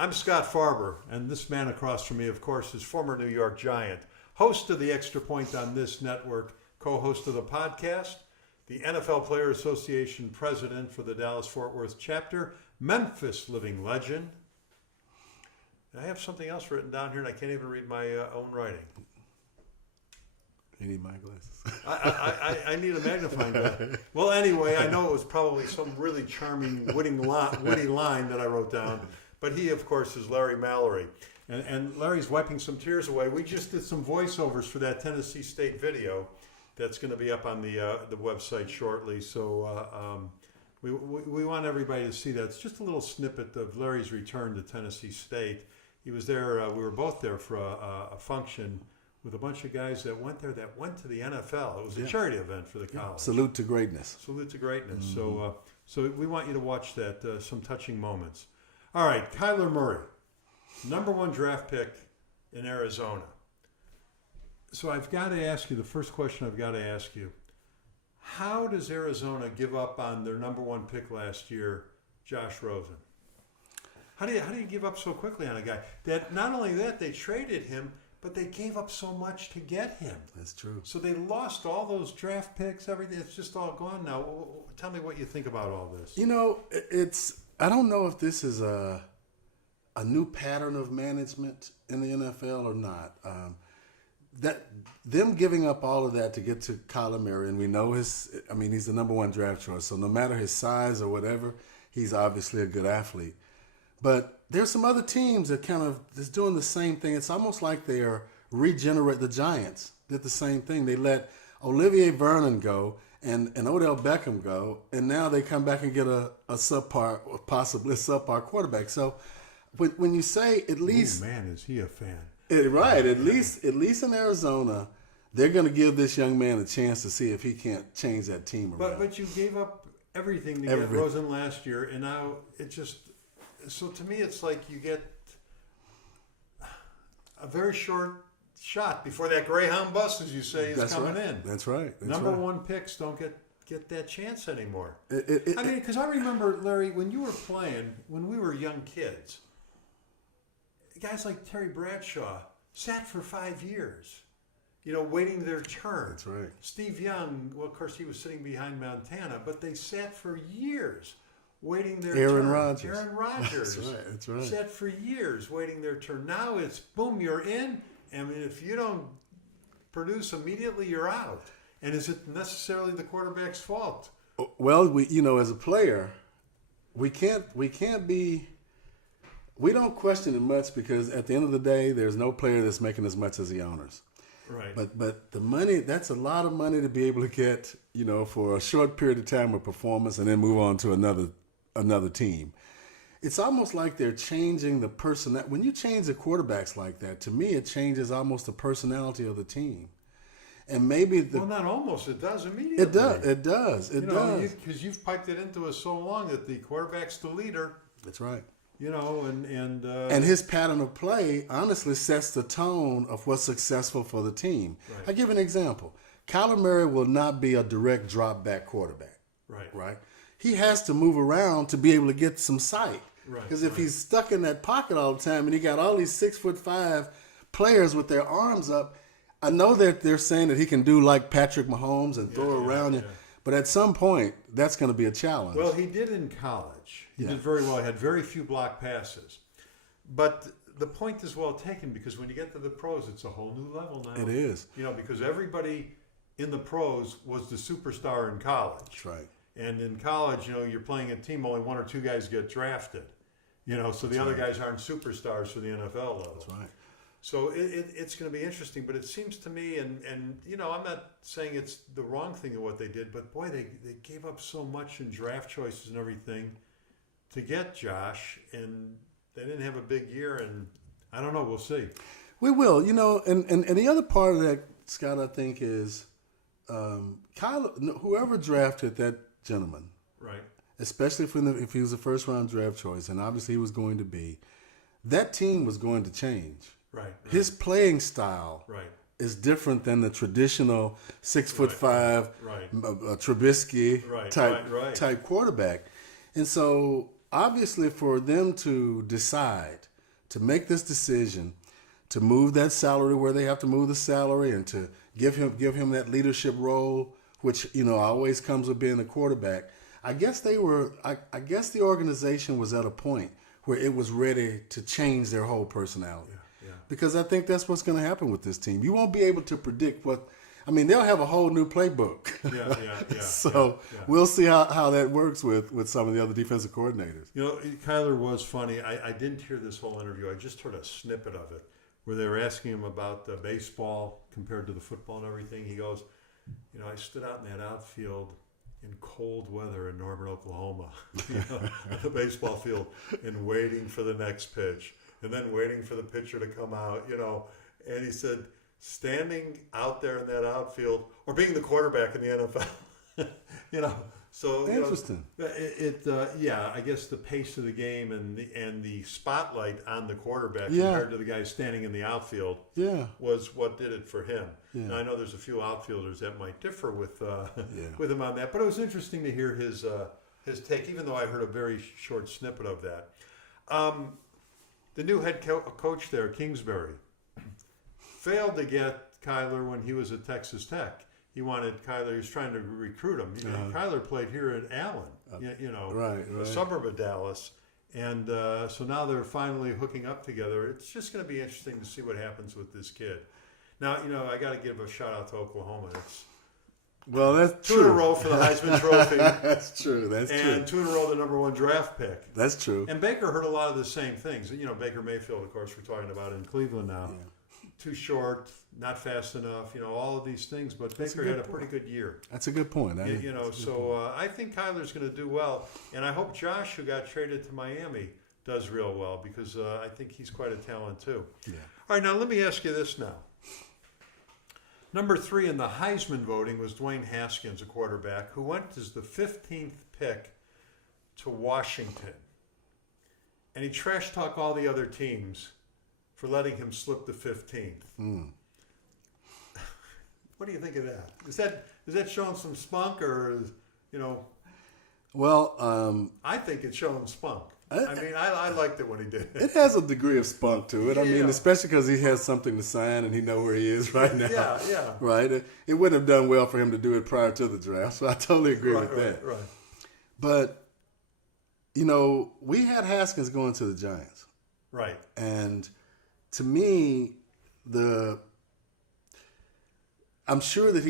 I'm Scott Farber, and this man across from me, of course, is former New York Giant, host of the Extra Point on this network, co-host of the podcast, the NFL Player Association president for the Dallas-Fort Worth chapter, Memphis living legend. I have something else written down here, and I can't even read my own writing. You need my glasses. I need a magnifying glass. Well, anyway, I know it was probably some really charming, witty line that I wrote down. But he, of course, is Larry Mallory. And Larry's wiping some tears away. We just did some voiceovers for that Tennessee State video that's going to be up on the website shortly. So we want everybody to see that. It's just a little snippet of Larry's return to Tennessee State. He was there. We were both there for a function with a bunch of guys that went there that went to the NFL. It was a charity event for the college. Salute to greatness. Salute to greatness. Mm-hmm. So we want you to watch that, some touching moments. All right, Kyler Murray, number 1 draft pick in Arizona. So I've got to ask you, the first question I've got to ask you, how does Arizona give up on their number 1 pick last year, Josh Rosen? How do you give up so quickly on a guy that not only that, they traded him, but they gave up so much to get him? That's true. So they lost all those draft picks, everything. It's just all gone now. Tell me what you think about all this. You know, I don't know if this is a new pattern of management in the NFL or not. That them giving up all of that to get to Kyler Murray, and we know he's the number 1 draft choice. So no matter his size or whatever, he's obviously a good athlete. But there's some other teams that kind of is doing the same thing. It's almost like they are regenerate. The Giants did the same thing. They let Olivier Vernon go and Odell Beckham go, and now they come back and get a subpar, or possibly a subpar quarterback. So when you say at least, man, is he a fan? Right, at least in Arizona, they're going to give this young man a chance to see if he can't change that team around. But you gave up everything to get Rosen last year, and now it just. So to me, it's like you get a very short shot before that Greyhound bus, as you say, is coming in. That's right. Number 1 picks don't get that chance anymore. I mean, because I remember, Larry, when you were playing, when we were young kids, guys like Terry Bradshaw sat for 5 years, waiting their turn. That's right. Steve Young, well, of course, he was sitting behind Montana, but they sat for years waiting their turn. Aaron Rodgers. That's right. Sat for years waiting their turn. Now it's, boom, you're in. I mean, if you don't produce immediately, you're out. And is it necessarily the quarterback's fault? Well, as a player, we don't question it much because at the end of the day, there's no player that's making as much as the owners. Right. But the money, that's a lot of money to be able to get, for a short period of time of performance and then move on to another team. It's almost like they're changing the personality. When you change the quarterbacks like that, to me, it changes almost the personality of the team. And maybe well, not almost. It does immediately. It does. Because you've piped it into us so long that the quarterback's the leader. That's right. And his pattern of play honestly sets the tone of what's successful for the team. Right. I'll give you an example. Kyler Murray will not be a direct drop back quarterback. Right. He has to move around to be able to get some sight. Because if he's stuck in that pocket all the time and he got all these 6'5" players with their arms up, I know that they're saying that he can do like Patrick Mahomes and throw around you. But at some point, that's going to be a challenge. Well, he did in college. He did very well. He had very few block passes. But the point is well taken because when you get to the pros, it's a whole new level now. It is. Because everybody in the pros was the superstar in college. That's right. And in college, you're playing a team, only 1 or 2 guys get drafted. So the other guys aren't superstars for the NFL level. That's right. So it's going to be interesting, but it seems to me, and I'm not saying it's the wrong thing of what they did, but boy, they gave up so much in draft choices and everything to get Josh, and they didn't have a big year, and I don't know, we'll see. We will, and the other part of that, Scott, I think is whoever drafted that gentleman, right? Especially if he was a first-round draft choice, and obviously he was going to be, that team was going to change. Right. His playing style is different than the traditional 6'5" Trubisky type quarterback. And so obviously for them to decide to make this decision to move that salary where they have to move the salary and to give him that leadership role, which always comes with being a quarterback. I guess I guess the organization was at a point where it was ready to change their whole personality. Yeah. Because I think that's what's going to happen with this team. You won't be able to predict they'll have a whole new playbook. Yeah. So we'll see how that works with some of the other defensive coordinators. Kyler was funny. I didn't hear this whole interview. I just heard a snippet of it where they were asking him about the baseball compared to the football and everything. He goes, I stood out in that outfield in cold weather in Norman, Oklahoma, on the baseball field, and waiting for the next pitch, and then waiting for the pitcher to come out, And he said, standing out there in that outfield, or being the quarterback in the NFL, So interesting. I guess the pace of the game and the spotlight on the quarterback compared to the guy standing in the outfield was what did it for him. Yeah. Now, I know there's a few outfielders that might differ with him on that, but it was interesting to hear his take, even though I heard a very short snippet of that. The new head coach there, Kingsbury, failed to get Kyler when he was at Texas Tech. He wanted Kyler. He was trying to recruit him. Kyler played here at Allen, right. a suburb of Dallas, and so now they're finally hooking up together. It's just going to be interesting to see what happens with this kid. Now, I got to give a shout out to Oklahoma. It's that's two in a row for the Heisman Trophy. That's true. And 2 in a row the number 1 draft pick. That's true. And Baker heard a lot of the same things. Baker Mayfield, of course, we're talking about in Cleveland now. Yeah. Too short, not fast enough, all of these things. But Baker had a pretty good year. That's a good point. I think Kyler's going to do well. And I hope Josh, who got traded to Miami, does real well because I think he's quite a talent too. Yeah. All right, now let me ask you this now. Number 3 in the Heisman voting was Dwayne Haskins, a quarterback, who went as the 15th pick to Washington. And he trash-talked all the other teams for letting him slip the 15th. What do you think of that? Is that showing some spunk or, Well, I think it's showing spunk. I liked it when he did it. It has a degree of spunk to it. Yeah. Especially because he has something to sign and he knows where he is right now. Yeah. Right? It wouldn't have done well for him to do it prior to the draft, so I totally agree with that. Right. But, we had Haskins going to the Giants. Right. And to me, I'm sure that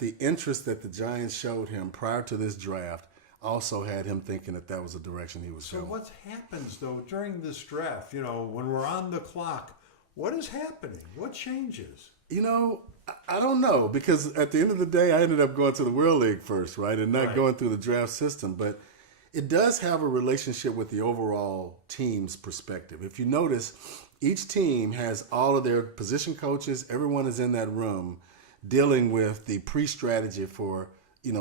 the interest that the Giants showed him prior to this draft also had him thinking that was the direction he was going. So what happens, though, during this draft, when we're on the clock, what is happening? What changes? I don't know, because at the end of the day, I ended up going to the World League first, right, and not going through the draft system. But it does have a relationship with the overall team's perspective. If you notice, each team has all of their position coaches. Everyone is in that room dealing with the pre-strategy for,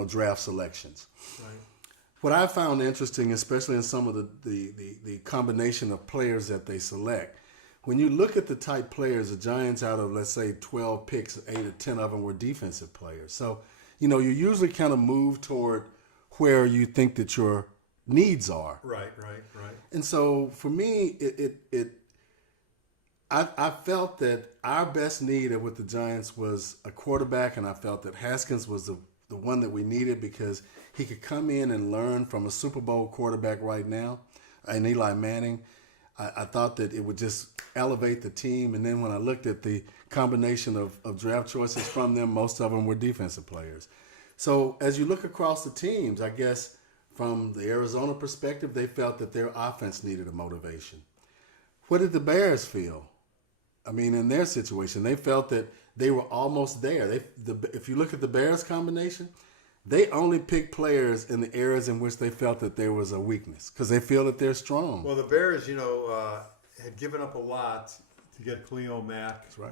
draft selections. Right. What I found interesting, especially in some of the combination of players that they select, when you look at the type players, the Giants out of, let's say, 12 picks, 8 or 10 of them were defensive players. So, you usually kind of move toward where you think that your needs are. Right. And so for me, I felt that our best need with the Giants was a quarterback, and I felt that Haskins was the one that we needed because he could come in and learn from a Super Bowl quarterback right now, and Eli Manning. I thought that it would just elevate the team. And then when I looked at the combination of draft choices from them, most of them were defensive players. So as you look across the teams, I guess from the Arizona perspective, they felt that their offense needed a motivation. What did the Bears feel? In their situation, they felt that they were almost there. If you look at the Bears combination, they only picked players in the areas in which they felt that there was a weakness because they feel that they're strong. Well, the Bears, had given up a lot to get Khalil Mack. That's right.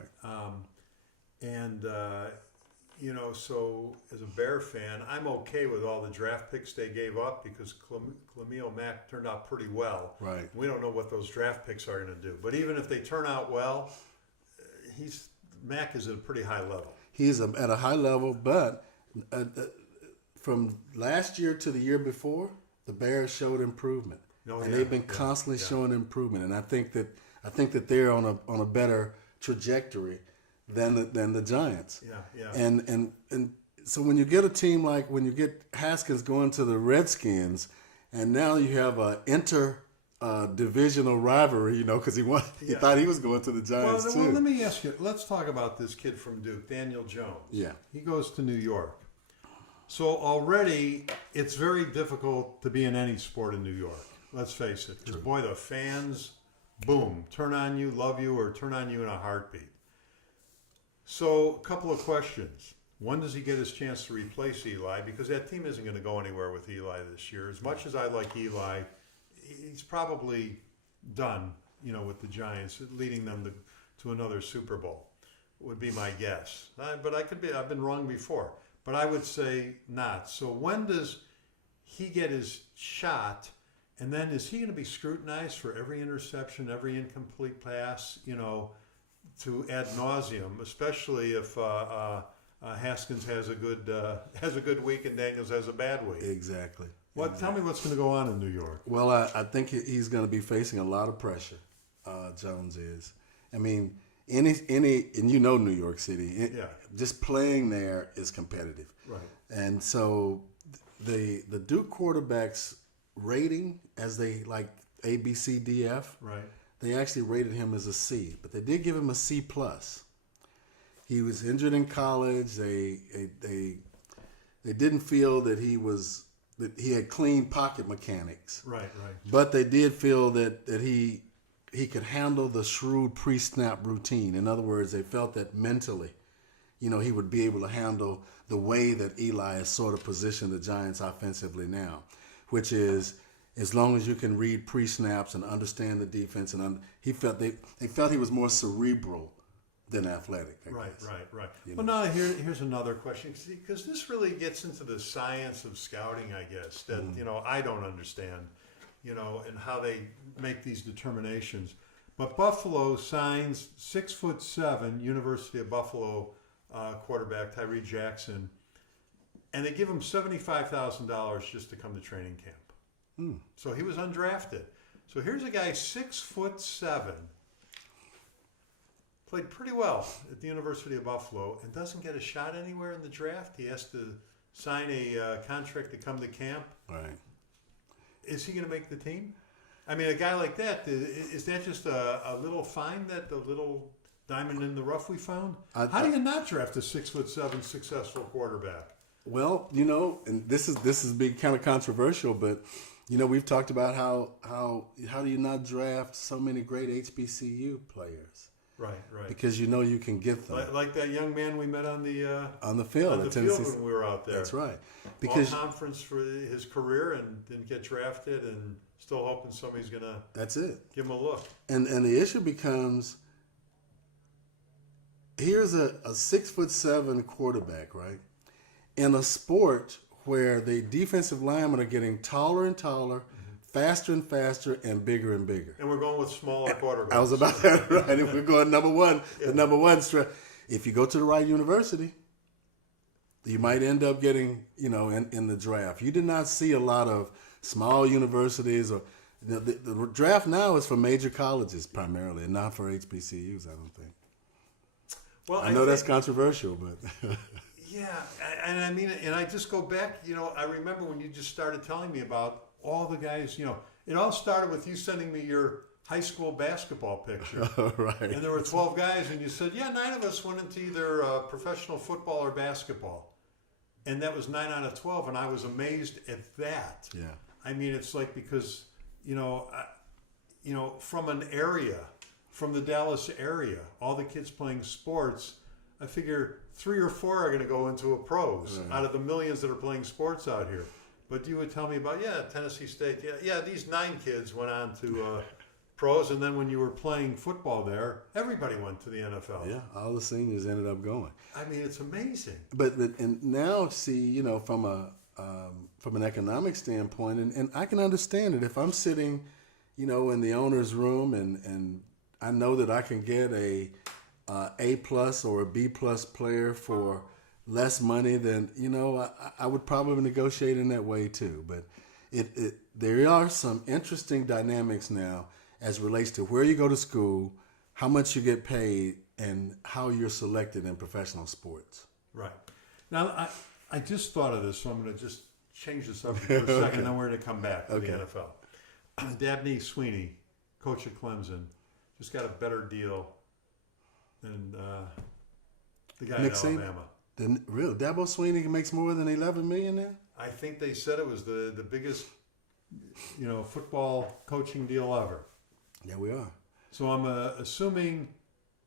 So as a Bear fan, I'm okay with all the draft picks they gave up because Khalil Mack turned out pretty well. Right. We don't know what those draft picks are going to do. But even if they turn out well, Mack is at a pretty high level. He's at a high level, but from last year to the year before, the Bears showed improvement, Oh, and yeah, they've been yeah, constantly yeah. showing improvement. And I think that they're on a better trajectory than the Giants. Yeah, yeah. And so when you get a team like when you get Haskins going to the Redskins, and now you have a divisional rivalry, because he Yeah. thought he was going to the Giants Well, too. let me ask you. Let's talk about this kid from Duke, Daniel Jones. Yeah. He goes to New York. So already it's very difficult to be in any sport in New York. Let's face it. Because, boy, the fans, boom, turn on you, love you, or turn on you in a heartbeat. So a couple of questions. When does he get his chance to replace Eli? Because that team isn't going to go anywhere with Eli this year. As much as I like Eli, he's probably done, with the Giants, leading them to another Super Bowl, would be my guess. But I've been wrong before. But I would say not. So when does he get his shot? And then is he going to be scrutinized for every interception, every incomplete pass, to ad nauseum, especially if Haskins has a good week and Daniels has a bad week? Exactly. Tell me what's going to go on in New York. Well, I think he's going to be facing a lot of pressure. Jones is. I mean, any and New York City. Yeah. Just playing there is competitive. Right. And so the Duke quarterbacks rating, as they like A, B, C, D, F. Right. They actually rated him as a C, but they did give him a C plus. He was injured in college. They didn't feel that he had clean pocket mechanics. Right. Right. But they did feel that he could handle the shrewd pre-snap routine. In other words, they felt that mentally, he would be able to handle the way that Eli has sort of positioned the Giants offensively now, which is as long as you can read pre-snaps and understand the defense, and they felt he was more cerebral than athletic. I guess. Right. Well, now here's another question, because this really gets into the science of scouting, I guess, that I don't understand, and how they make these determinations. But Buffalo signs 6'7" University of Buffalo quarterback Tyree Jackson, and they give him $75,000 just to come to training camp. So he was undrafted. So here's a guy 6'7", played pretty well at the University of Buffalo, and doesn't get a shot anywhere in the draft. He has to sign a contract to come to camp. Right. Is he going to make the team? I mean, a guy like that, is that just a little find, that the little diamond in the rough we found? How do you not draft a 6'7" successful quarterback? Well, and this is being kind of controversial, but we've talked about how do you not draft so many great HBCU players? Right. Because you can get them. Like that young man we met on the field at Tennessee when we were out there. That's right. Because all conference for his career and didn't get drafted, and still hoping somebody's gonna. That's it. Give him a look. And the issue becomes, here's a 6'7" quarterback, right? In a sport where the defensive linemen are getting taller and taller, faster and faster, and bigger and bigger. And we're going with smaller quarterbacks. I was about that, right? If we're going number one, the number one strength. If you go to the right university, you might end up getting, in the draft. You did not see a lot of small universities, or the draft now is for major colleges primarily, and not for HBCUs, I don't think. Well, I know that's controversial, but yeah, and I mean, and I just go back. I remember when you just started telling me about all the guys. It all started with you sending me your high school basketball picture. Right. And there were 12 guys, and you said, 9 of us went into either professional football or basketball. And that was 9 out of 12, and I was amazed at that. Yeah. I mean, it's like, because, from an area, from the Dallas area, all the kids playing sports, I figure 3 or 4 are going to go into a pros out of the millions that are playing sports out here. But you would tell me about, Tennessee State. Yeah, these 9 kids went on to pros, and then when you were playing football there, everybody went to the NFL. Yeah, all the seniors ended up going. I mean, it's amazing. But and now, see, from an economic standpoint, and I can understand it. If I'm sitting, in the owner's room, and I know that I can get a plus or a B plus player for less money, then I would probably negotiate in that way too. But there are some interesting dynamics now as relates to where you go to school, how much you get paid, and how you're selected in professional sports. Right. Now, I just thought of this, so I'm going to just change the subject for a second, Okay. and then we're going to come back to Okay. the NFL. Dabney Sweeney, coach at Clemson, just got a better deal than the guy Nick at Saban? Alabama. The real Dabo Swinney makes more than $11 million now. I think they said it was the biggest, football coaching deal ever. Yeah, we are. So I'm assuming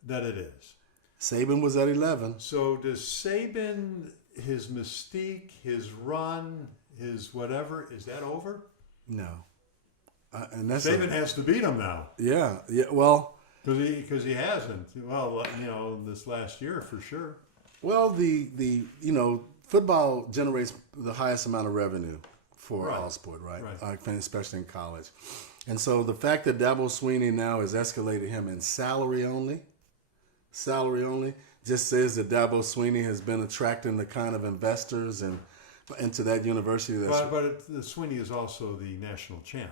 that it is. Saban was at 11. So does Saban, his mystique, his run, his whatever, is that over? No, and that's Saban has to beat him now yeah. Well, because he hasn't. Well, this last year for sure. the football generates the highest amount of revenue for Right. all sport, right? Right. Especially in college. And so the fact that Dabo Swinney now has escalated him in salary only, just says that Dabo Swinney has been attracting the kind of investors and into that university. But Sweeney is also the national champ,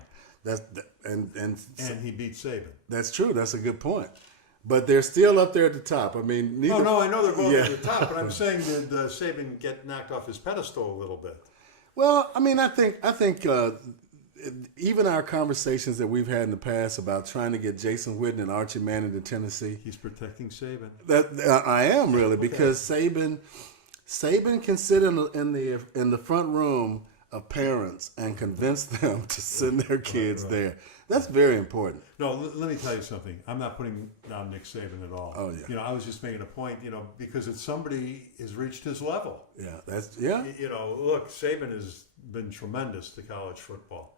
And he beat Saban. that's true. That's a good point. But they're still up there at the top. I mean, neither. Oh no, I know they're both Yeah. at the top, but I'm saying that Saban get knocked off his pedestal a little bit. Well, I mean, I think even our conversations that we've had in the past about trying to get Jason Witten and Archie Manning to Tennessee. He's protecting Saban. That I am really because Saban can sit in the front room of parents and convince them to send their kids there. That's very important. No, let me tell you something. I'm not putting down Nick Saban at all. Oh, yeah. I was just making a point. Because it's somebody has reached his level. Yeah. Look, Saban has been tremendous to college football.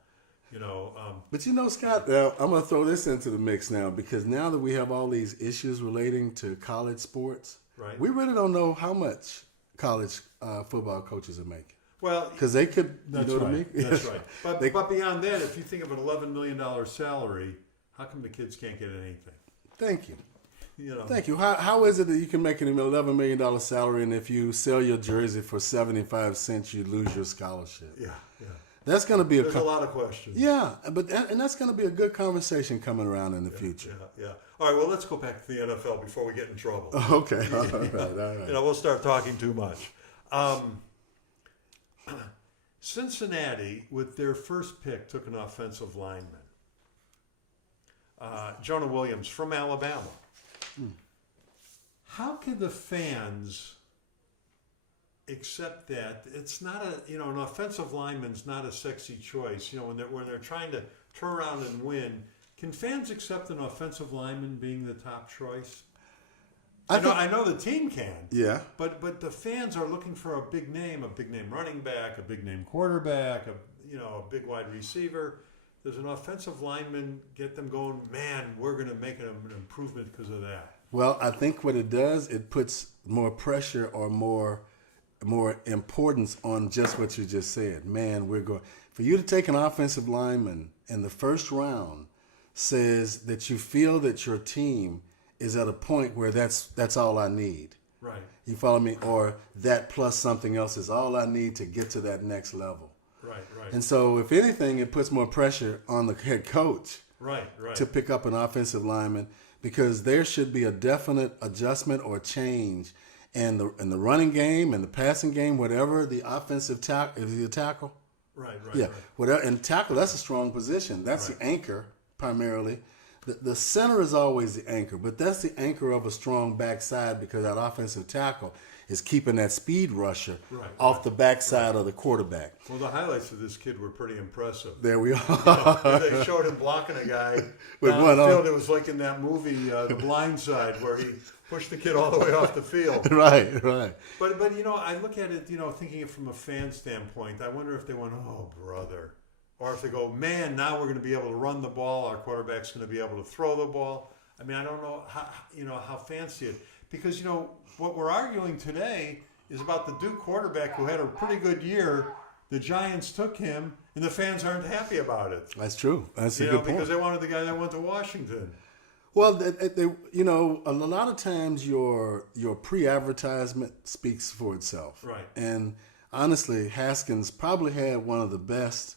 But Scott, now, I'm going to throw this into the mix now because now that we have all these issues relating to college sports, Right. we really don't know how much college football coaches are making. Well, Because they could, that's you know right. what I mean? That's right. But beyond that, if you think of an $11 million salary, how come the kids can't get anything? Thank you. You know. Thank you. How is it that you can make an $11 million salary and if you sell your jersey for 75 cents, you lose your scholarship? Yeah. That's going to be There's a lot of questions. Yeah, and that's going to be a good conversation coming around in the future. Yeah. All right. Well, let's go back to the NFL before we get in trouble. Okay. All right. We'll start talking too much. Cincinnati, with their first pick, took an offensive lineman, Jonah Williams from Alabama. How can the fans accept that? It's not an offensive lineman's not a sexy choice. When they're trying to turn around and win, can fans accept an offensive lineman being the top choice? I know the team can. Yeah. But the fans are looking for a big name running back, a big name quarterback, a big wide receiver. Does an offensive lineman get them going, man, we're going to make an improvement because of that? Well, I think what it does, it puts more pressure or more importance on just what you just said. Man, for you to take an offensive lineman in the first round says that you feel that your team is at a point where that's all I need. Right. You follow me? Or that plus something else is all I need to get to that next level. Right. And so, if anything, it puts more pressure on the head coach Right. to pick up an offensive lineman because there should be a definite adjustment or change in the running game and the passing game, whatever the offensive tackle. Is he a tackle? Right. Yeah. Whatever. And tackle, that's a strong position. That's the anchor primarily. The center is always the anchor, but that's the anchor of a strong backside because that offensive tackle is keeping that speed rusher off the backside of the quarterback. Well, the highlights of this kid were pretty impressive. There we are. They showed him blocking a guy With down one the arm. field. It was like in that movie, The Blind Side, where he pushed the kid all the way off the field. Right. But I look at it, thinking it from a fan standpoint. I wonder if they went, oh, brother. Or if they go, man, now we're going to be able to run the ball. Our quarterback's going to be able to throw the ball. I mean, I don't know how fans see it. Because, what we're arguing today is about the Duke quarterback who had a pretty good year. The Giants took him, and the fans aren't happy about it. That's true. That's a good point. Because they wanted the guy that went to Washington. Well, a lot of times your pre-advertisement speaks for itself. Right. And honestly, Haskins probably had one of the best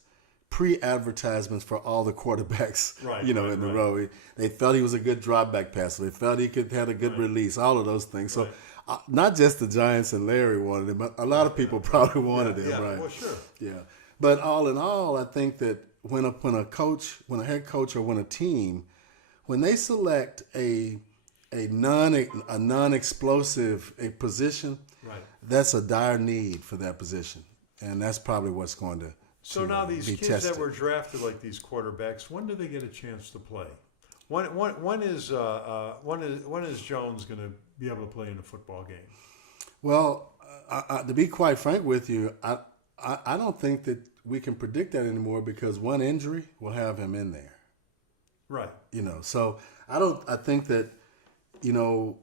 pre-advertisements for all the quarterbacks, Right, in right, the right. row. They felt he was a good drop back passer. They felt he could had a good release. All of those things. So, Right. not just the Giants and Larry wanted him, but a lot of people probably wanted him. Yeah, Right? well, sure. Yeah. But all in all, I think that when a head coach, or when a team, when they select a non-explosive position, Right. that's a dire need for that position, and that's probably what's going to. So now these be kids tested. that were drafted like these quarterbacks, when do they get a chance to play? When is Jones going to be able to play in a football game? Well, to be quite frank with you, I don't think that we can predict that anymore because one injury will have him in there. Right. So I think that, But if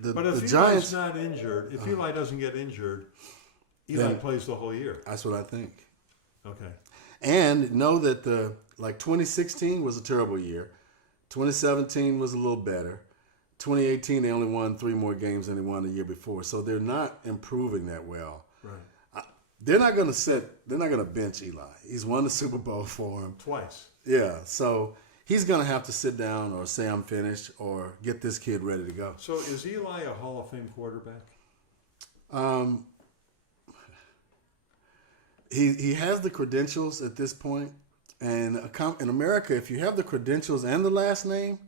the Eli's Giants. not injured, if Eli doesn't get injured, Eli Then- plays the whole year. That's what I think. Okay. And know that 2016 was a terrible year. 2017 was a little better. 2018 they only won 3 more games than they won the year before. So they're not improving that well. Right. They're not going to bench Eli. He's won the Super Bowl for him. Twice. Yeah. So he's going to have to sit down or say I'm finished or get this kid ready to go. So is Eli a Hall of Fame quarterback? He has the credentials at this point. And in America, if you have the credentials and the last name,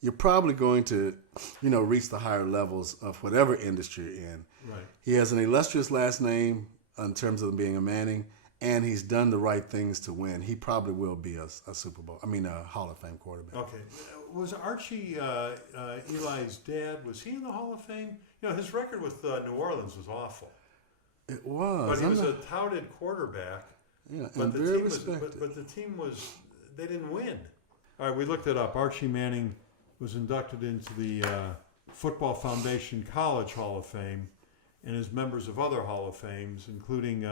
you're probably going to, reach the higher levels of whatever industry you're in. Right. He has an illustrious last name in terms of being a Manning, and he's done the right things to win. He probably will be a Hall of Fame quarterback. Okay. Was Archie Eli's dad? Was he in the Hall of Fame? His record with New Orleans was awful. It was. But he was a touted quarterback. Yeah, But and the very team was, respected. but the team was, they didn't win. All right, we looked it up. Archie Manning was inducted into the Football Foundation College Hall of Fame, and is members of other Hall of Fames, including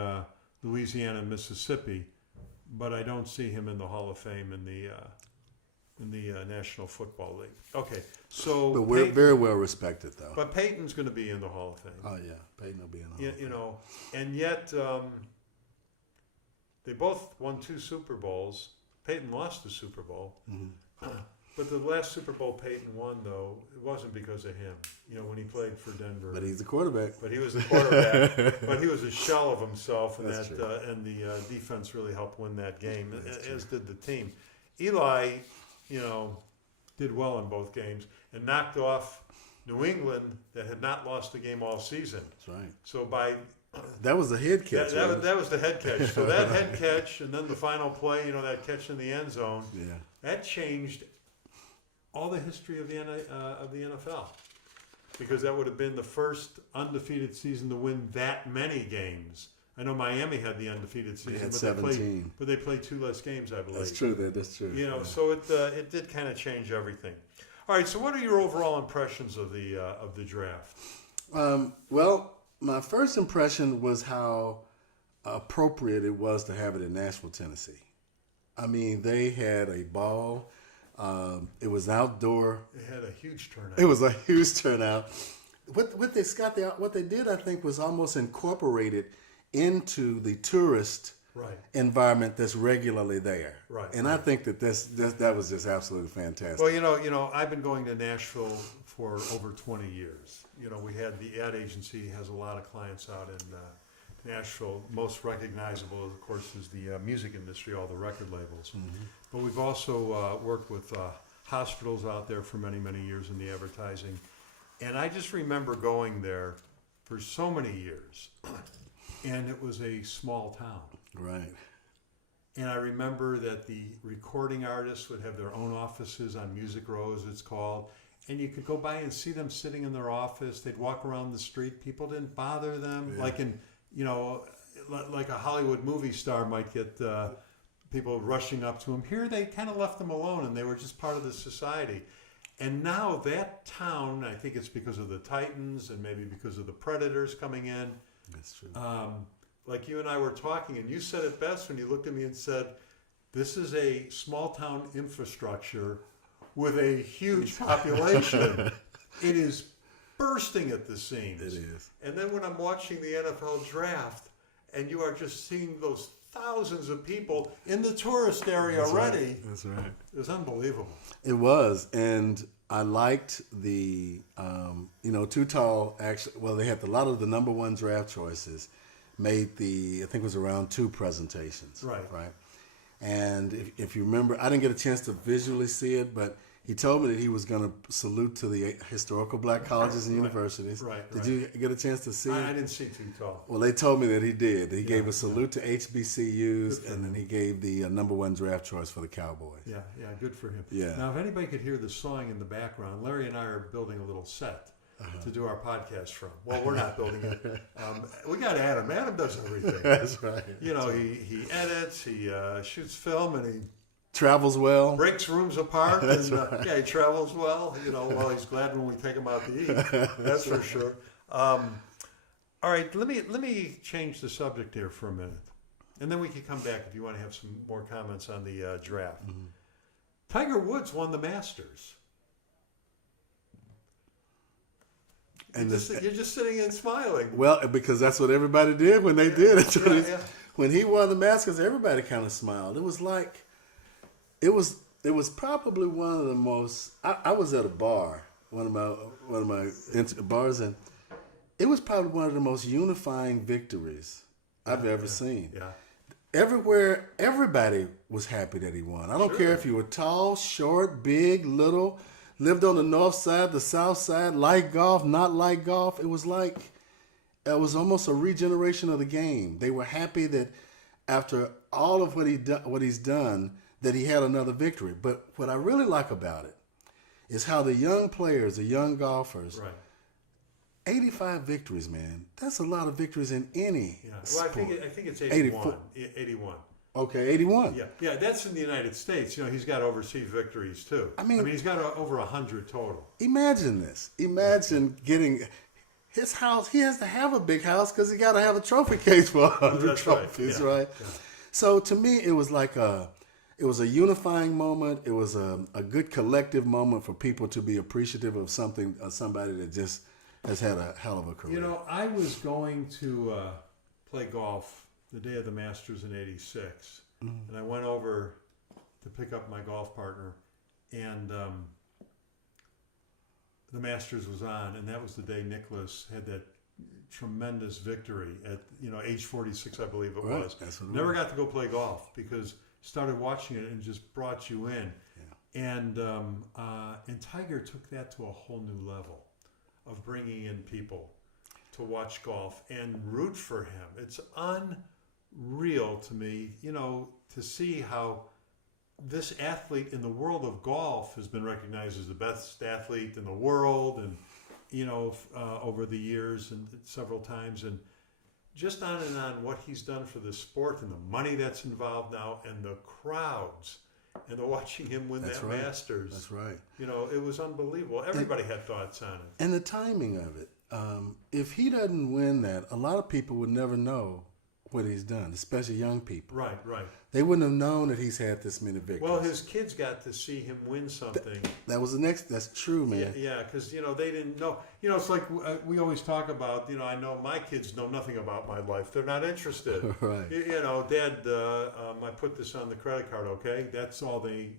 Louisiana and Mississippi. But I don't see him in the Hall of Fame in the National Football League. Okay, so But we're very well respected, though. but Peyton's going to be in the Hall of Fame. Oh, yeah. Peyton will be in the Hall of Fame. And yet they both won 2 Super Bowls. Peyton lost the Super Bowl. Mm-hmm. But the last Super Bowl Peyton won, though, it wasn't because of him. When he played for Denver. But he's the quarterback. But he was the quarterback. But he was a shell of himself, and That's true. and the defense really helped win that game, as did the team. Eli, did well in both games and knocked off New England that had not lost a game all season. That's right. So by That was the head catch. that was the head catch. So that head catch, and then the final play, that catch in the end zone, Yeah. that changed all the history of the NFL, because that would have been the first undefeated season to win that many games. I know Miami had the undefeated season, had but 17. they played 2 less games, I believe. That's true. That's true. Yeah. So it did kind of change everything. All right. So what are your overall impressions of the draft? Well, my first impression was how appropriate it was to have it in Nashville, Tennessee. I mean, they had a ball. It was outdoor. It had a huge turnout. It was a huge turnout. What they did, I think, was almost incorporated into the tourist Right. environment that's regularly there. Right, And I think that that was just absolutely fantastic. Well, I've been going to Nashville for over 20 years. We had the ad agency has a lot of clients out in Nashville. Most recognizable, of course, is the music industry, all the record labels. Mm-hmm. But we've also worked with hospitals out there for many, many years in the advertising. And I just remember going there for so many years. And it was a small town. Right. And I remember that the recording artists would have their own offices on Music Row, as it's called. And you could go by and see them sitting in their office. They'd walk around the street. People didn't bother them. Yeah. Like like a Hollywood movie star might get people rushing up to him. Here they kind of left them alone, and they were just part of the society. And now that town, I think it's because of the Titans and maybe because of the Predators coming in. That's true. Like you and I were talking, and you said it best when you looked at me and said, this is a small town infrastructure with a huge population. It is bursting at the seams. It is. And then when I'm watching the NFL draft, and you are just seeing those thousands of people in the tourist area That's already. Right. That's right. It was unbelievable. It was, and I liked the, Too Tall actually. Well, they had a lot of the number one draft choices made I think it was around 2 presentations. Right. Right. And if you remember, I didn't get a chance to visually see it, but he told me that he was going to salute to the historical black colleges and universities. Right. Did you get a chance to see I it? didn't see Too Tall. Well, they told me that he did. He gave a salute to HBCUs, for and then he gave the number one draft choice for the Cowboys. Yeah, good for him. Yeah. Now, if anybody could hear the sawing in the background, Larry and I are building a little set to do our podcast from. Well, we're not building it. We got Adam. Adam does everything. That's right. You know, he edits, he shoots film, and he Travels well. breaks rooms apart. That's and, right. Yeah, he travels well. You know, well, he's glad when we take him out to eat. That's for sure. All right, let me change the subject here for a minute, and then we can come back if you want to have some more comments on the draft. Mm-hmm. Tiger Woods won the Masters. And You're just sitting and smiling. well, because that's what everybody did when they did it. Yeah. When he won the Masters, everybody kind of smiled. It was like, it was probably one of the most. I was at a bar, one of my bars, and it was probably one of the most unifying victories I've ever seen. Yeah. Everywhere, everybody was happy that he won. I don't care if you were tall, short, big, little, lived on the north side, the south side, like golf, not like golf. It was almost a regeneration of the game. They were happy that after all of what he's done, that he had another victory. But what I really like about it is how the young players, the young golfers, Right. 85 victories, man. That's a lot of victories in any Yeah. Well, sport. I think it's 81. 84. 81. Okay, 81. Yeah. That's in the United States. You know, he's got overseas victories too. I mean, he's got over 100 total. Imagine this. Imagine getting his house. He has to have a big house because he got to have a trophy case for 100 That's right. trophies, Yeah. right? Yeah. So to me, it was like a unifying moment. It was a good collective moment for people to be appreciative of somebody that just has had a hell of a career. You know, I was going to play golf the day of the Masters in '86, and I went over to pick up my golf partner, and the Masters was on, and that was the day Nicklaus had that tremendous victory at age 46, I believe it Right, was. that's what it Never was. got to go play golf because started watching it and just brought you in, and Tiger took that to a whole new level of bringing in people to watch golf and root for him. It's unreal to me, to see how this athlete in the world of golf has been recognized as the best athlete in the world, and over the years and several times, and just on and on what he's done for the sport and the money that's involved now and the crowds and the watching him win That's that right. Masters. That's right. It was unbelievable. Everybody had thoughts on it. And the timing of it. If he doesn't win that, a lot of people would never know what he's done, especially young people. Right. They wouldn't have known that he's had this many victories. Well, his kids got to see him win something. That was the next. That's true, man. Yeah, because they didn't know. It's like we always talk about. I know my kids know nothing about my life. They're not interested. Right. Dad, I put this on the credit card. Okay, that's all they.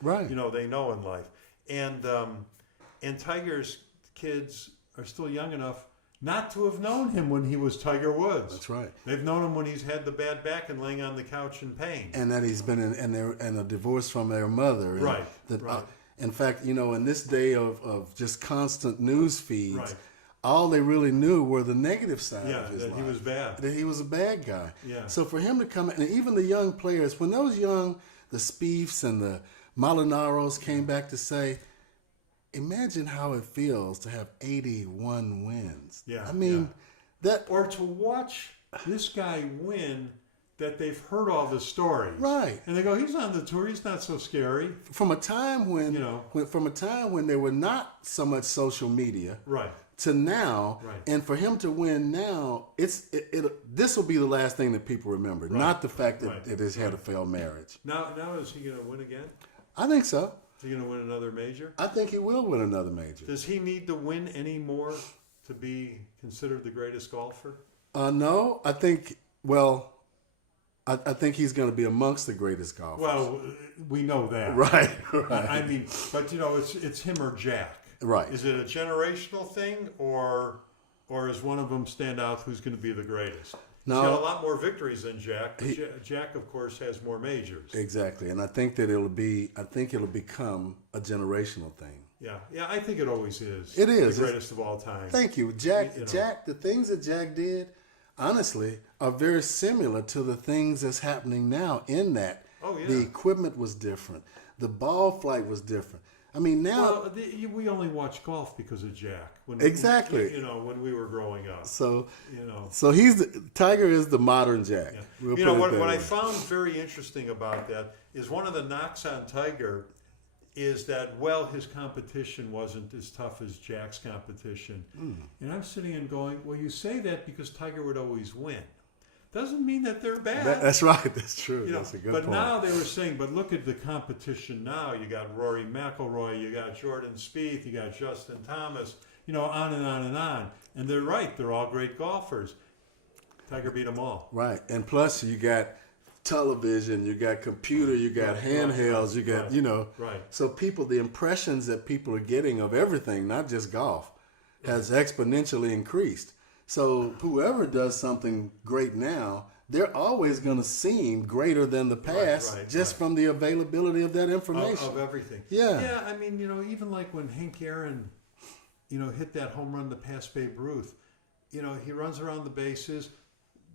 Right. They know in life, and Tiger's kids are still young enough not to have known him when he was Tiger Woods. That's right. They've known him when he's had the bad back and laying on the couch in pain. And that he's been in a divorce from their mother. And Right, That, right. In fact, in this day of just constant news feeds, Right. all they really knew were the negative side Yeah, of his that life. he was bad. That he was a bad guy. Yeah. So for him to come in, and even the young players, when those young, the Spieths and the Molinaros came back to say, imagine how it feels to have 81 wins. Yeah, I mean, that Or to watch this guy win that they've heard all the stories. Right. And they go, he's on the tour, he's not so scary. from a time when, You from a time when there were not so much social media Right. to now, Right. and for him to win now, this will be the last thing that people remember, not the fact that Right. it has had a failed marriage. Now is he going to win again? I think so. Is he going to win another major? I think he will win another major. Does he need to win any more to be considered the greatest golfer? No, I think, well, I think he's going to be amongst the greatest golfers. Well, we know that. Right. I mean, but it's him or Jack. Right. Is it a generational thing, or is one of them stand out who's going to be the greatest? No. He's got a lot more victories than Jack. But Jack, of course, has more majors. Exactly, and I think that it'll become a generational thing. Yeah, I think it always is. It is. The greatest of all time. Thank you, Jack. You know. Jack, the things that Jack did, honestly, are very similar to the things that's happening now. In that, Oh, yeah. the equipment was different, the ball flight was different. I mean, now. Well, we only watch golf because of Jack. Exactly. When we were growing up. So, You know. so Tiger is the modern Jack. Yeah. We'll You know put it what that I way. found very interesting about that is one of the knocks on Tiger is that his competition wasn't as tough as Jack's competition. And I'm sitting and going, well, you say that because Tiger would always win. Doesn't mean that they're bad. That's right. That's true. You know, That's a good but point. now they were saying, but look at the competition now. You got Rory McIlroy, you got Jordan Spieth, you got Justin Thomas, on and on and on. And they're right. They're all great golfers. Tiger beat them all. Right, and plus you got television, you got computer, you got handhelds, you got Right. So the impressions that people are getting of everything, not just golf, has exponentially increased. So whoever does something great now, they're always going to seem greater than the past, just from the availability of that information. Of everything. Yeah. Yeah, I mean, even like when Hank Aaron, hit that home run to pass Babe Ruth, he runs around the bases.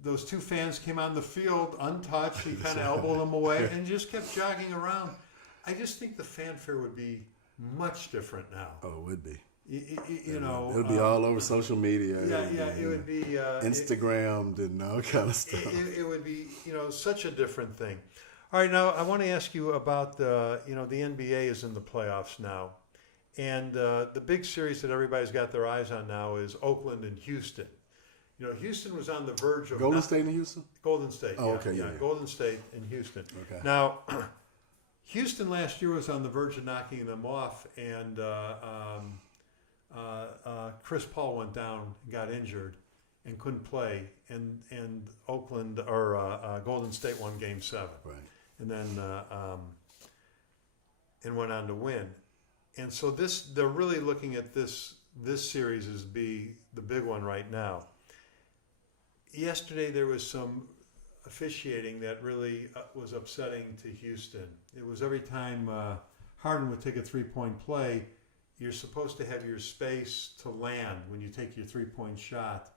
Those two fans came on the field untouched. He kind of elbowed them away and just kept jogging around. I just think the fanfare would be much different now. Oh, it would be. It'll be all over social media. It would be Instagrammed and all kind of stuff. It would be such a different thing. All right, now I want to ask you about the NBA is in the playoffs now, and the big series that everybody's got their eyes on now is Oakland and Houston. Houston was on the verge of Golden State and Houston. Golden State. Oh, okay, yeah. Golden State and Houston. Okay. Now, Houston last year was on the verge of knocking them off, and Chris Paul went down, got injured, and couldn't play, and Oakland or Golden State won Game 7, Right. and then and went on to win, and so they're really looking at this series as be the big one right now. Yesterday there was some officiating that really was upsetting to Houston. It was every time Harden would take a three-point play, you're supposed to have your space to land when you take your three-point shot,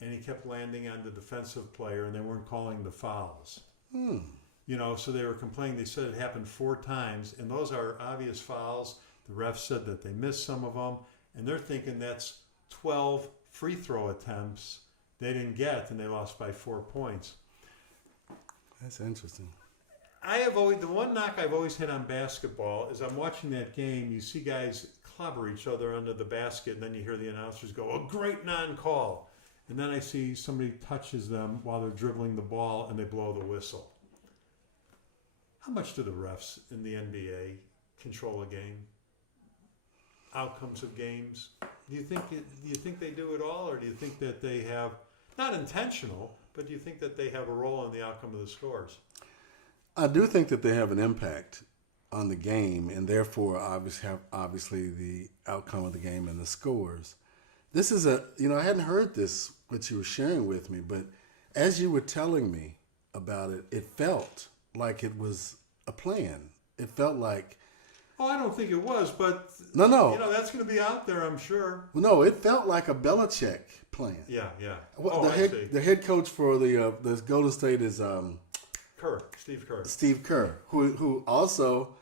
and he kept landing on the defensive player, and they weren't calling the fouls. So they were complaining. They said it happened 4 times, and those are obvious fouls. The refs said that they missed some of them, and they're thinking that's 12 free throw attempts they didn't get, and they lost by 4 points. That's interesting. The one knock I've always had on basketball is I'm watching that game, you see guys clobber each other under the basket, and then you hear the announcers go, "A great non-call." And then I see somebody touches them while they're dribbling the ball, and they blow the whistle. How much do the refs in the NBA control a game? Outcomes of games? Do you think they do it all, or do you think that they have, not intentional, but do you think that they have a role in the outcome of the scores? I do think that they have an impact on the game, and therefore obviously the outcome of the game and the scores. This is I hadn't heard this, what you were sharing with me, but as you were telling me about it, it felt like it was a plan. It felt like... Oh, I don't think it was, but... No. That's going to be out there, I'm sure. No, it felt like a Belichick plan. Yeah. The head coach for the Golden State is... Steve Kerr. Steve Kerr, who also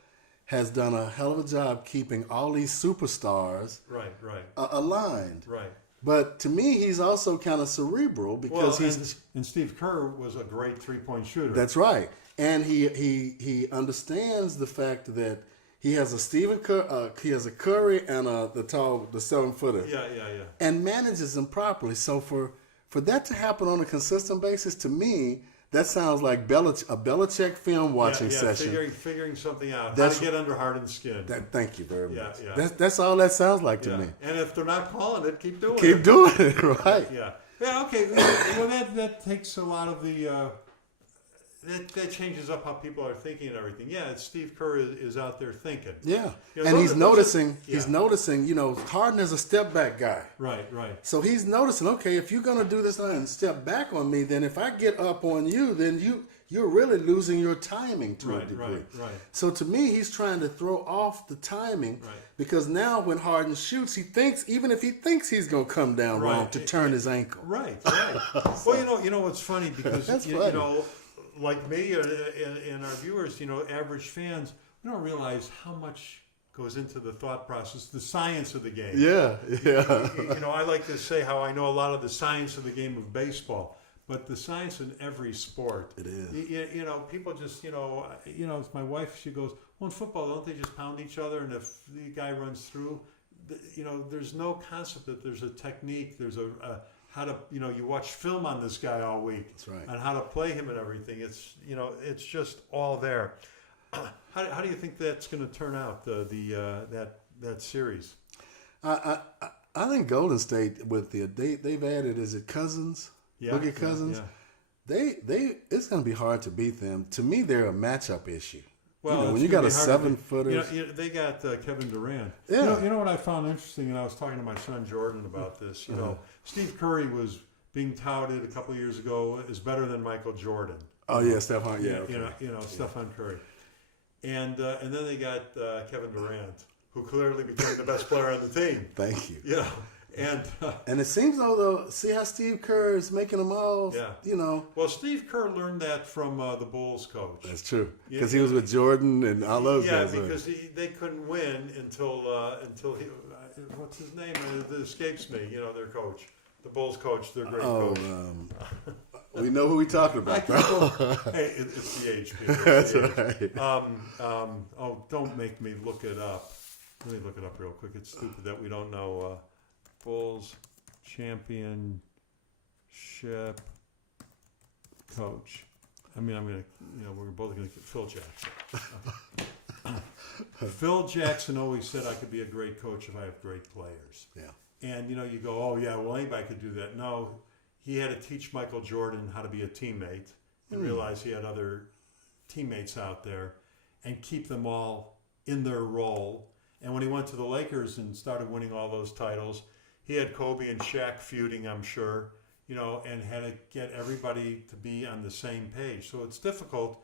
has done a hell of a job keeping all these superstars aligned. Right. But to me, he's also kind of cerebral because and Steve Kerr was a great 3-point shooter. That's right, and he understands the fact that he has a Stephen Curry, he has a Curry and the 7-footer. Yeah. And manages them properly. So for that to happen on a consistent basis, to me, that sounds like a Belichick film watching session. Figuring something out. How to get under Harden's skin. Thank you very much. Yeah. That's all that sounds like to me. And if they're not calling it, keep doing it. Keep doing it, right? Yeah. Yeah, okay. Well, that takes a lot of the that changes up how people are thinking and everything. Yeah, it's Steve Kerr is out there thinking. Yeah, You know, and those he's are- noticing. yeah. He's noticing. You know, Harden is a step back guy. Right, right. So he's noticing, okay, if you're gonna do this and step back on me, then if I get up on you, then you're really losing your timing to a Right, degree. right. So to me, he's trying to throw off the timing Right. because now when Harden shoots, he thinks even if he thinks he's gonna come down Right. wrong to turn his ankle. Right, right. Well, you know what's funny because That's you funny. know, like me and our viewers, you know, average fans, we don't realize how much goes into the thought process, the science of the game. Yeah, yeah. You know, I like to say how I know a lot of the science of the game of baseball, but the science in every sport. It is. You know, people just, you know, it's my wife. She goes, well, in football, don't they just pound each other? And if the guy runs through, you know, there's no concept that there's a technique. There's a how to, you know, you watch film on this guy all week. That's right. And how to play him and everything. It's, you know, it's just all there. How do you think that's going to turn out? That series. I think Golden State with they've added, is it Cousins? Yeah, Boogie yeah, Cousins. yeah. They it's going to be hard to beat them. To me, they're a matchup issue. Well, You know, when it's you gonna got a be hard to 7-footer. You know, they got Kevin Durant. Yeah. You know what I found interesting, and I was talking to my son Jordan about this. You know, Steve Curry was being touted a couple of years ago as better than Michael Jordan. Oh yeah, Stephon. Yeah, okay. You know, Stephon Curry, and then they got Kevin Durant, who clearly became the best player on the team. Thank you. You know, and And it seems though, see how Steve Kerr is making them all. Yeah. You know, well, Steve Kerr learned that from the Bulls coach. that's true Yeah, because he was with Jordan and all those Yeah, guys. because they couldn't win until he what's his name? It escapes me. You know, their coach, the Bulls coach, their great coach. We know who we talking about. Hey, it's the age. People. It's That's the age. right. Oh, don't make me look it up. Let me look it up real quick. It's stupid that we don't know Bulls championship coach. I mean, I'm gonna, you know, we're both gonna get Phil Jackson. Phil Jackson always said I could be a great coach if I have great players. Yeah. And you know, you go, oh yeah, well anybody could do that. No, he had to teach Michael Jordan how to be a teammate and realize he had other teammates out there and keep them all in their role. And when he went to the Lakers and started winning all those titles, he had Kobe and Shaq feuding, I'm sure, you know, and had to get everybody to be on the same page. So it's difficult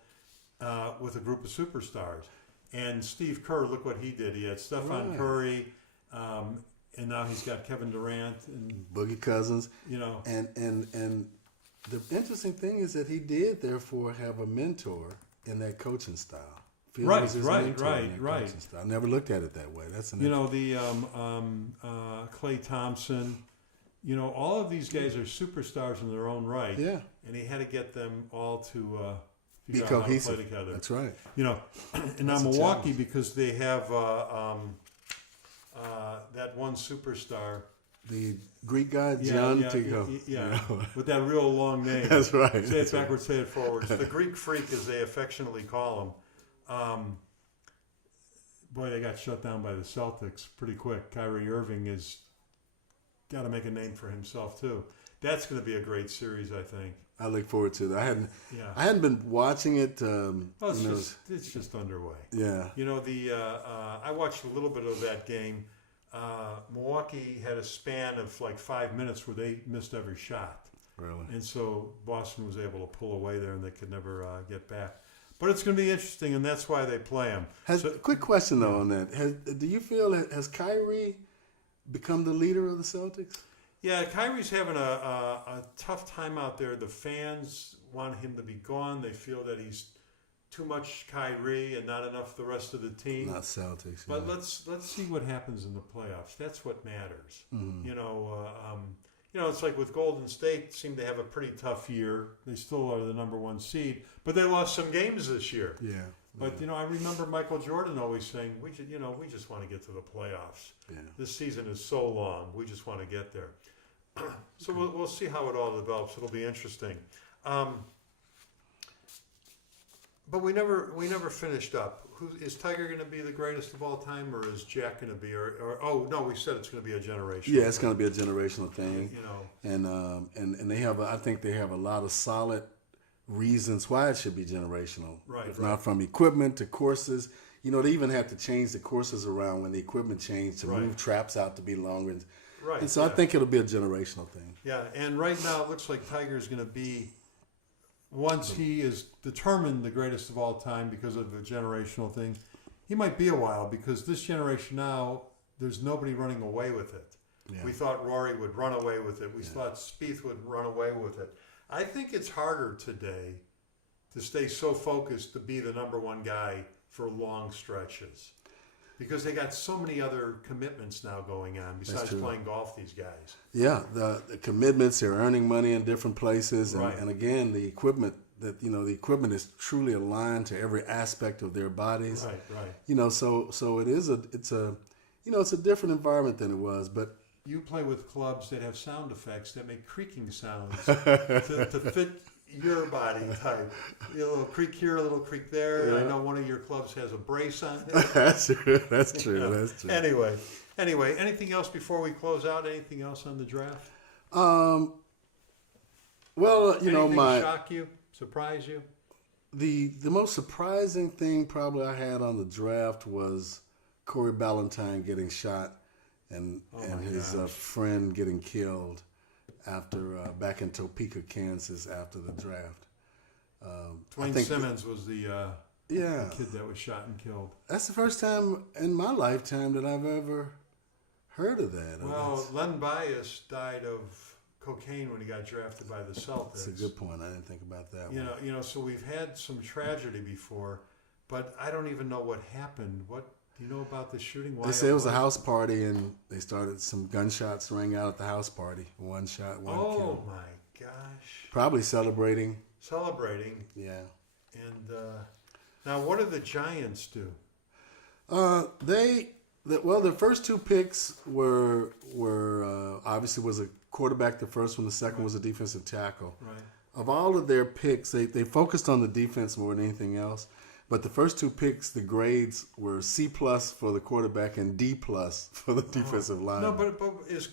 with a group of superstars. And Steve Kerr, look what he did. He had Stephon Right. Curry, and now he's got Kevin Durant, and Boogie Cousins. you know, And the interesting thing is that he did therefore have a mentor in that coaching style. Phil Right, was his right, mentor right, in that right. coaching style. I never looked at it that way. That's an you know the Clay Thompson. You know, all of these guys are superstars in their own right. yeah, And he had to get them all to be figure out how to cohesive. play together. That's right. You know, and now That's a Milwaukee, challenge. because they have that one superstar. The Greek guy, John Tico. yeah, with that real long name. That's right. Say it backwards, say it forwards. The Greek Freak, as they affectionately call him. Boy, they got shut down by the Celtics pretty quick. Kyrie Irving has got to make a name for himself too. That's going to be a great series, I think. I look forward to that. Yeah. I hadn't been watching it. Well, you know, it's just underway. yeah. You know, I watched a little bit of that game. Milwaukee had a span of like 5 minutes where they missed every shot. Really. And so Boston was able to pull away there, and they could never get back. But it's going to be interesting, and that's why they play them. Quick question though on that: do you feel has Kyrie become the leader of the Celtics? Yeah, Kyrie's having a tough time out there. The fans want him to be gone. They feel that he's too much Kyrie and not enough the rest of the team. Not Celtics. But yeah. let's see what happens in the playoffs. That's what matters. Mm-hmm. You know, it's like with Golden State, seemed to have a pretty tough year. They still are the number one seed, but they lost some games this year. Yeah. But you know, I remember Michael Jordan always saying, we just want to get to the playoffs. Yeah. This season is so long. We just want to get there. So we'll see how it all develops. It'll be interesting. But we never finished up. Is Tiger going to be the greatest of all time, or is Jack going to be? Or oh no, we said it's going to be a generation. Yeah, it's going to be a generational thing. You know. And they have I think they have a lot of solid reasons why it should be generational. Right, If right. not from equipment to courses. You know, they even have to change the courses around when the equipment changed to Right. move traps out to be longer. Right. And so I yeah. think it'll be a generational thing. Yeah, and right now it looks like Tiger's going to be, once he is determined the greatest of all time because of the generational thing, he might be a while because this generation now, there's nobody running away with it. Yeah. We thought Rory would run away with it. We thought Spieth would run away with it. I think it's harder today to stay so focused to be the number one guy for long stretches because they got so many other commitments now going on besides true. playing golf, these guys. Yeah, the commitments, they're earning money in different places. And, Right. and again, the equipment the equipment is truly aligned to every aspect of their bodies. Right, right. You know, so it's a different environment than it was, but You play with clubs that have sound effects that make creaking sounds to fit your body type. A little creak here, a little creak there. And I know one of your clubs has a brace on it. that's true. That's true. Yeah. That's true. Anyway, anything else before we close out? Anything else on the draft? Well, you know, Anything shock you, surprise you? the most surprising thing probably I had on the draft was Corey Ballantyne getting shot and his friend getting killed after back in Topeka, Kansas, after the draft. Dwayne Simmons was the Yeah, kid that was shot and killed. that's the first time in my lifetime that I've ever heard of that. Well, Len Bias died of cocaine when he got drafted by the Celtics. That's a good point. I didn't think about that one. You know. So we've had some tragedy before, but I don't even know what happened. What do you know about the shooting? Why They say it was a house party, and they started some gunshots rang out at the house party. One shot, one Oh kill. my gosh! Probably celebrating. Celebrating. Yeah. And now, what do the Giants do? The first two picks were obviously was a quarterback. The first one, the second was a defensive tackle. Right. Of all of their picks, they focused on the defense more than anything else. But the first two picks, the grades were C+ for the quarterback and D+ for the defensive line. No, but is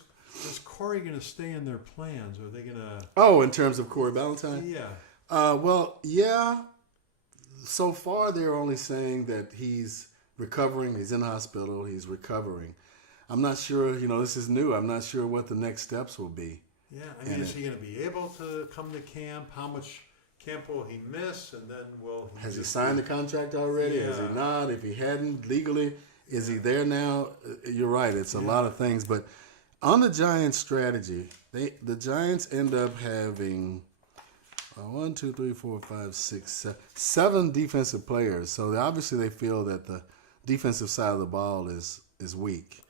Corey going to stay in their plans? Are they going to? Oh, in terms of Corey Ballantyne? Yeah. Well, yeah. So far, they're only saying that he's recovering. He's in the hospital. He's recovering. I'm not sure. You know, this is new. I'm not sure what the next steps will be. Yeah. I mean, is he going to be able to come to camp? How much camp will he miss? And then will he Has he just- signed the contract already? Has he Yeah. not? If he hadn't legally, is he there now? You're right. It's a lot of things. But on the Giants' strategy, the Giants end up having 7 defensive players. So obviously they feel that the defensive side of the ball is weak.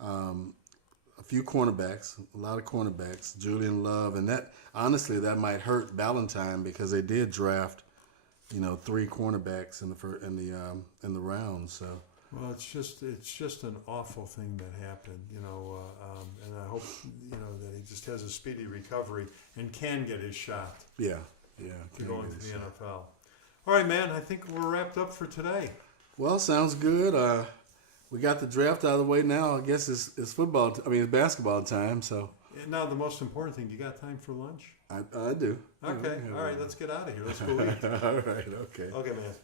A few cornerbacks, a lot of cornerbacks, Julian Love, and that honestly that might hurt Ballantyne because they did draft, 3 cornerbacks in the round. So Well, it's just an awful thing that happened, and I hope that he just has a speedy recovery and can get his shot yeah, to go into the NFL. All right, man. I think we're wrapped up for today. Well, sounds good. We got the draft out of the way now. I guess it's football. It's basketball time. So And now the most important thing. You got time for lunch? I do. Okay. All right. Let's get out of here. Let's go eat. All right. Okay. Okay, man.